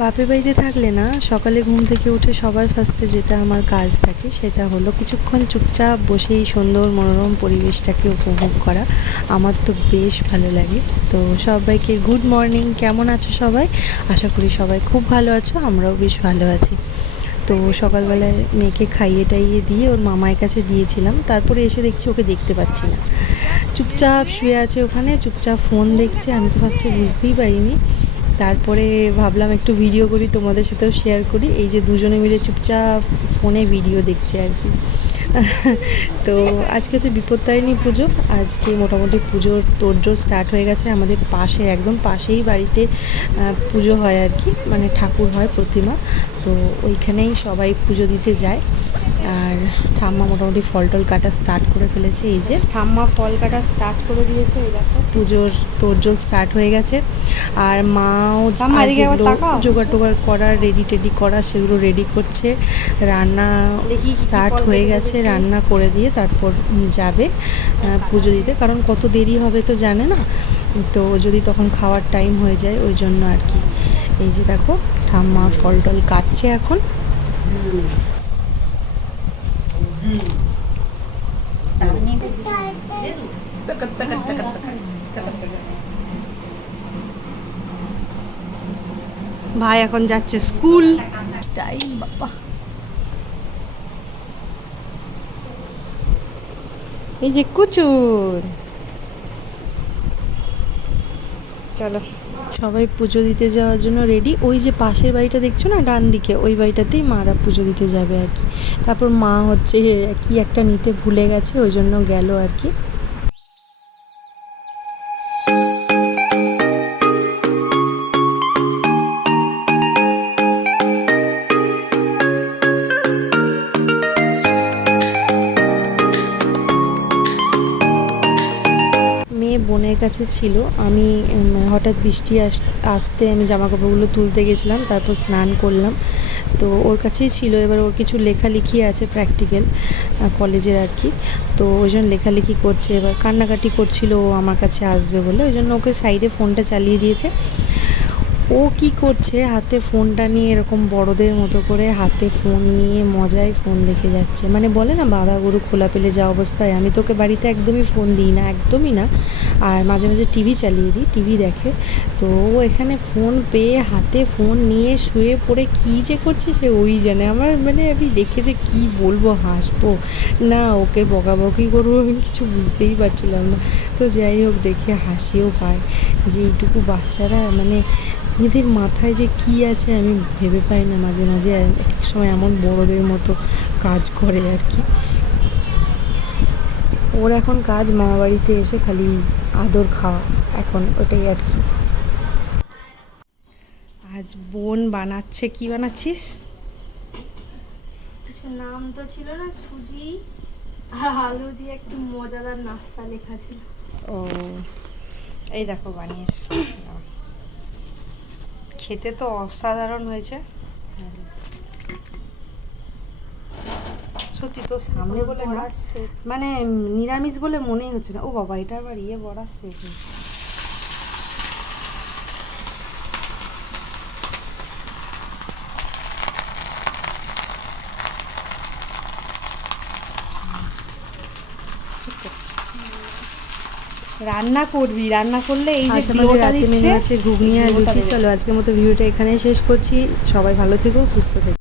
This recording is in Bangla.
বাপের বাড়িতে থাকলে না সকালে ঘুম থেকে উঠে সবার ফার্স্টে যেটা আমার কাজ থাকে সেটা হলো কিছুক্ষণ চুপচাপ বসেই সুন্দর মনোরম পরিবেশটাকে উপভোগ করা। আমার তো বেশ ভালো লাগে। তো সবাইকে গুড মর্নিং, কেমন আছো সবাই? আশা করি সবাই খুব ভালো আছো, আমরাও বেশ ভালো আছি। তো সকালবেলায় মেয়েকে খাইয়ে টাইয়ে দিয়ে ওর মামার কাছে দিয়েছিলাম, তারপরে এসে দেখছি ওকে দেখতে পাচ্ছি না, চুপচাপ শুয়ে আছে ওখানে, চুপচাপ ফোন দেখছে। আমি তো ফার্স্টে বুঝতেই পারিনি, তারপরে ভাবলাম একটু ভিডিও করি, তোমাদের সাথেও শেয়ার করি। এই যে দুজনে মিলে চুপচাপ ফোনে ভিডিও দেখছে আর কি। তো আজকে হচ্ছে বিপত্তারিণী পুজো। আজকে মোটামুটি পুজোর তোড়জোড় স্টার্ট হয়ে গেছে। আমাদের পাশে, একদম পাশেই বাড়িতে পুজো হয় আর কি, মানে ঠাকুর হয়, প্রতিমা। তো ওইখানেই সবাই পুজো দিতে যায়। আর ঠাম্মা মোটামুটি ফল টল কাটা স্টার্ট করে ফেলেছে। এই যে ঠাম্মা ফল কাটা স্টার্ট করে দিয়েছে, এই দেখো পুজোর তোড়জোড় স্টার্ট হয়ে গেছে। আর মাও যেগুলো জোগাড় টোগাড় করা, রেডি টেডি করা, সেগুলো রেডি করছে। রান্না স্টার্ট হয়ে গেছে, রান্না করে দিয়ে তারপর যাবে পুজো দিতে, কারণ কত দেরি হবে তো জানে না, তো যদি তখন খাওয়ার টাইম হয়ে যায় ওই জন্য আর কি। এই যে দেখো ঠাম্মা ফল টল কাটছে এখন। ভাই এখন যাচ্ছে স্কুল। বাবা এই যে কুচুর, চলো সবাই পুজো দিতে যাওয়ার জন্য রেডি। ওই যে পাশের বাড়িটা দেখছো না ডান দিকে, ওই বাড়িটাতেই মারা পুজো দিতে যাবে আর কি। তারপর মা হচ্ছে কি একটা নিতে ভুলে গেছে, ওই জন্য গেল আর কি। মেয়ে বোনের কাছে ছিল, আমি হঠাৎ বৃষ্টি আসতে আমি জামাকাপড়গুলো তুলতে গেছিলাম, তারপর স্নান করলাম। তো ওর কাছেই ছিল। এবার ওর কিছু লেখালেখি আছে, প্র্যাকটিক্যাল কলেজের আর কি। তো ওই জন্য লেখালেখি করছে, এবার কান্নাকাটি করছিল ও আমার কাছে আসবে বলে, ওই জন্য ওকে সাইডে ফোনটা চালিয়ে দিয়েছে। ও কি করছে, হাতে ফোনটা নিয়ে এরকম বড়দের মতো করে হাতে ফোন নিয়ে মজায় ফোন দেখে যাচ্ছে। মানে বলে না বাঁধা গরু খোলা পেলে যা অবস্থায়। আমি তোকে বাড়িতে একদমই ফোন দিই না, একদমই না। আর মাঝে মাঝে টিভি চালিয়ে দিই, টিভি দেখে। তো ও এখানে ফোন পেয়ে হাতে ফোন নিয়ে শুয়ে পড়ে কী যে করছে সে ওই জানে। আমার মানে আমি দেখে যে কী বলবো, হাসবো না ওকে বকাবকি করবো, আমি কিছু বুঝতেই পারছিলাম না। তো যাই হোক, দেখে হাসিও পায় যে এইটুকু বাচ্চারা, মানে এদের মাথায় যে কী আছে আমি ভেবে পাই না। মাঝে মাঝে এক সময় এমন বড়দের মতো কাজ করে আর কি। ওর এখন কাজ মামাবাড়িতে এসে খালি আদর খাওয়া, এখন ওটাই আর কি। আজ বোন বানাচ্ছে, কি বানাচ্ছিস? কিছু নাম তো ছিল না, সুজি আর আলু দিয়ে একটু মজাদার নাস্তা লেখা ছিল। ও এই দেখো বানিয়েছে, খেতে তো অসাধারণ হয়েছে। সত্যি তো সামনে বলে না, মানে নিরামিষ বলে মনেই হচ্ছে না। ও বাবা, এটা আবার বড়ার সেট। রান্না করবি, রান্না করলে এই যে আমাদের রাতে মেনু আছে ঘুগনি আর লুচি। চলো আজকের মতো ভিডিওটা এখানেই শেষ করছি। সবাই ভালো থেকো, সুস্থ থেকো।